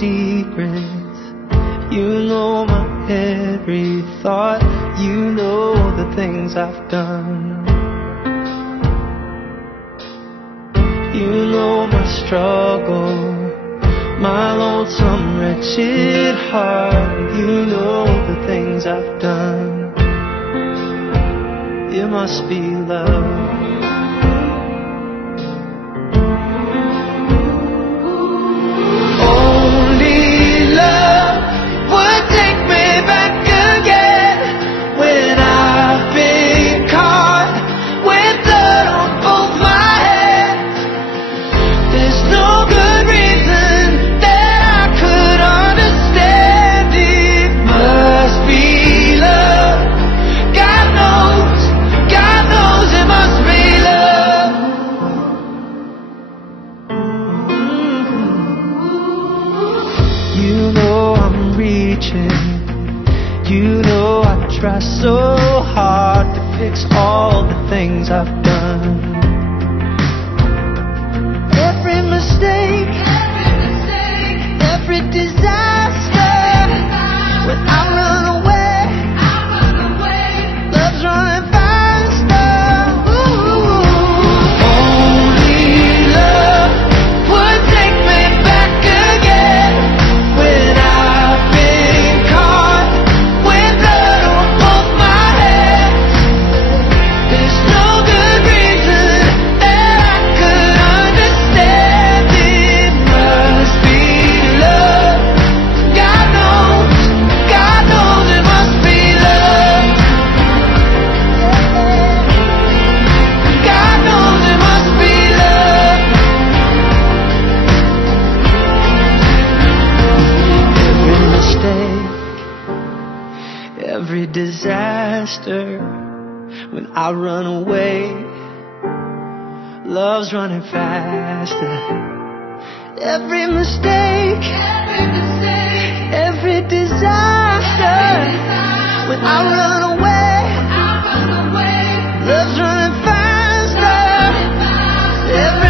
secrets. You know my every thought. You know the things I've done. You know my struggle, my lonesome, wretched heart. You know the things I've done. It must be love. You know I try so hard to fix all the things I've done. Every mistake, every disaster. When I run away, love's running faster. Ooh. Only love would take me back again. When I've been caught with blood on both my hands, there's no good reason faster when I run away. Love's running faster. Every mistake, every disaster. When I run away, love's running faster. Every